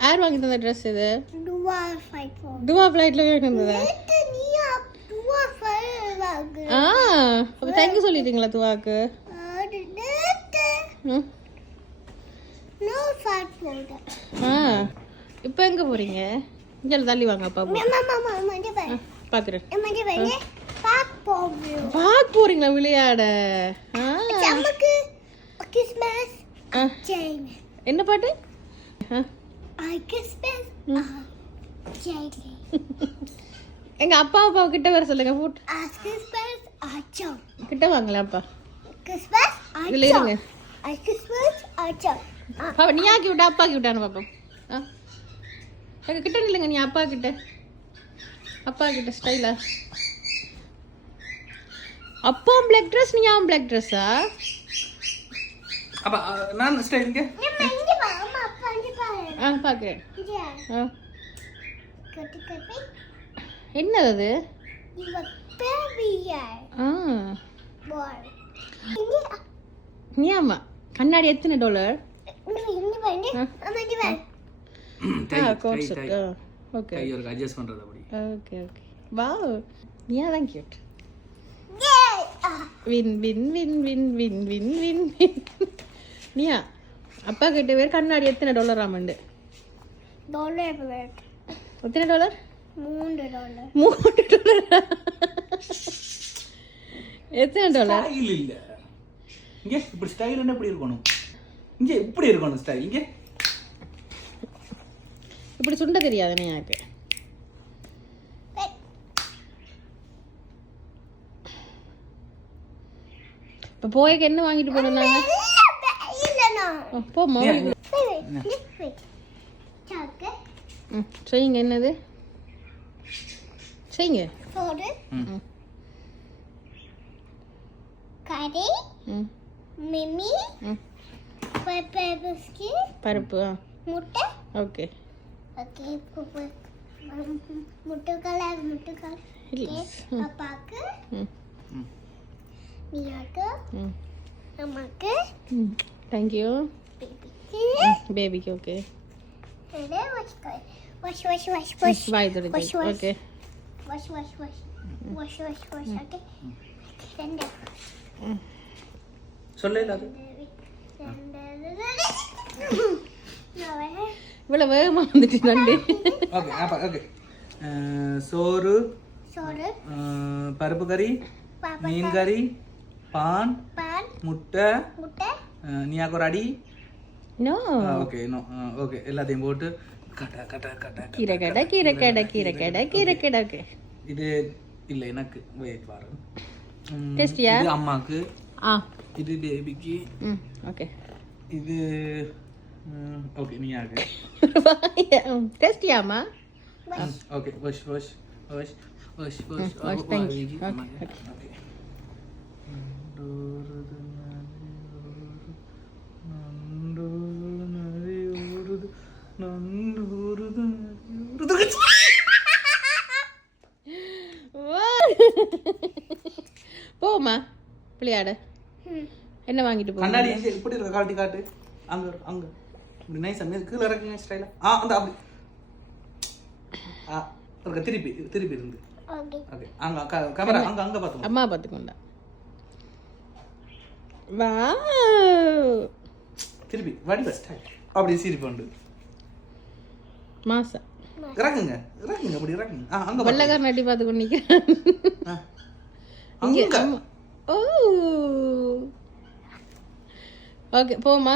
யார் வாங்கி தந்த ட்ரெஸ் இது? துவா ஃப்ளைட்ல வாங்கி. தந்தது ஆ அப்ப தேங்க்யூ சொல்லிட்டீங்களா துவாக்கு? ஆ. இப்போ எங்கே போகிறீங்க இங்கே தள்ளி வாங்க அப்பா பார்க்குறேன் பார்க்க போறீங்களா விளையாட? என்ன பாட்டு? கிறிஸ்மஸ் ஜெயின் எங்கள் அப்பா அப்பா கிட்ட வர சொல்லுங்க ஃபுட் கிறிஸ்மஸ் ஆச்சம் கிட்ட வாங்களேன் அப்பா. இதில் இருங்க. ஐ கிறிஸ்மஸ் ஆச்சம் பாப்பா நீ ஆக்கி விட்டா? அப்பா விட்டானு பாப்போம். ஆ. எங்க கிட்ட இல்லைங்க நீ அப்பா கிட்ட. அப்பா கிட்ட ஸ்டைலா அப்பா பிளாக் ட்ரெஸ் நீ அவன் பிளாக் ட்ரெஸ்ஸா அப்ப நான் ஸ்டைல் இங்க நம்ம இங்க வா அம்மா அப்பா இங்க பாரு ஆ பார்க்குறேன் ஆ. கட்டி கட்டி என்னது அது? ஆமா கண்ணாடி எத்தனை டாலர் ஓகே ஓகே ஓகே வா நீ தான் cute win win win win win win win win நீயா அப்பா கிட்ட பேர் கண்ணாடி எத்தனை டாலர் ஆமாண்டு டாலர் எத்தனை டாலர் மூன்று டாலர் மூணு டாலர் எத்தனை டாலர் ஸ்டைல் இல்ல. இங்க இப்படி ஸ்டைல் என்ன இப்படி இருக்கணும்? இங்க இப்படி இருக்கணும் ஸ்டைல் இங்க. இப்படி சுண்ட தெரியாது நீ எனக்கு. இப்போ போய்க்கு என்ன வாங்கிட்டு போனோம் நாங்க? போமா செய்யுங்க என்னது? செய்யுங்க. கறி. மிமி. பருப்பு முட்டை. ஓகே. ஓகே முட்டைக்கால முட்டைக்கால பாப்பாக்கு. நீயாக்கு அம்மாக்கு Thank you. Baby. Baby, okay. Wash, wash, wash, wash. Wash, wash, okay. Wash, wash, wash. Wash, wash, wash, okay. Then there. சொல்லையில் அது இவ்வளவு வேகமா வந்துட்டு நண்டு ஓகே ஓகே சோறு சோறு பருப்பு கறி மீன் கறி பான் முட்டை முட்டை நீயாக்கு ஒரு அடி? நோ ஓகே நோ ஓகே எல்லாத்தையும் போட்டு கடை கீரை கடை கீரை கடை கீரை கடை ஓகே இது இல்ல எனக்கு வெயிட் பாரு. Tastiயா? இது அம்மாக்கு. ஆ. இது பேபிக்கு ம் ஓகே இது ஓகே நீயாக்கு டேஸ்டியாமா okay wash wash wash wash wash you. Okay, okay போமா விளையாட. என்ன வாங்கிட்டு போ கண்ணாடி எங்க? இப்படி இருக்க காட்டி காட்டு. அங்க அங்க. இப்படி நைஸ் அங்க கீழே இறக்குங்க ஸ்டைலா ஆ. அந்த அப்படி. ஆ இருக்க திருப்பி திருப்பி இருந்து. ஓகே. ஓகே. அங்க கேமரா அங்க அங்க பாத்து அம்மா பார்த்துக்கொண்டா. வா திருப்பி வடிவ ஸ்டைல் அப்படி சிரிப்பு உண்டு மாசா. இறக்குங்க இறக்குங்க அப்படி இறக்குங்க. ஆ அங்க பாத்து. வெள்ளக்கார நட்டி பார்த்து கொண்டு நிற்கிறேன் ஆ. இங்க. ஓ. ஓகே போமா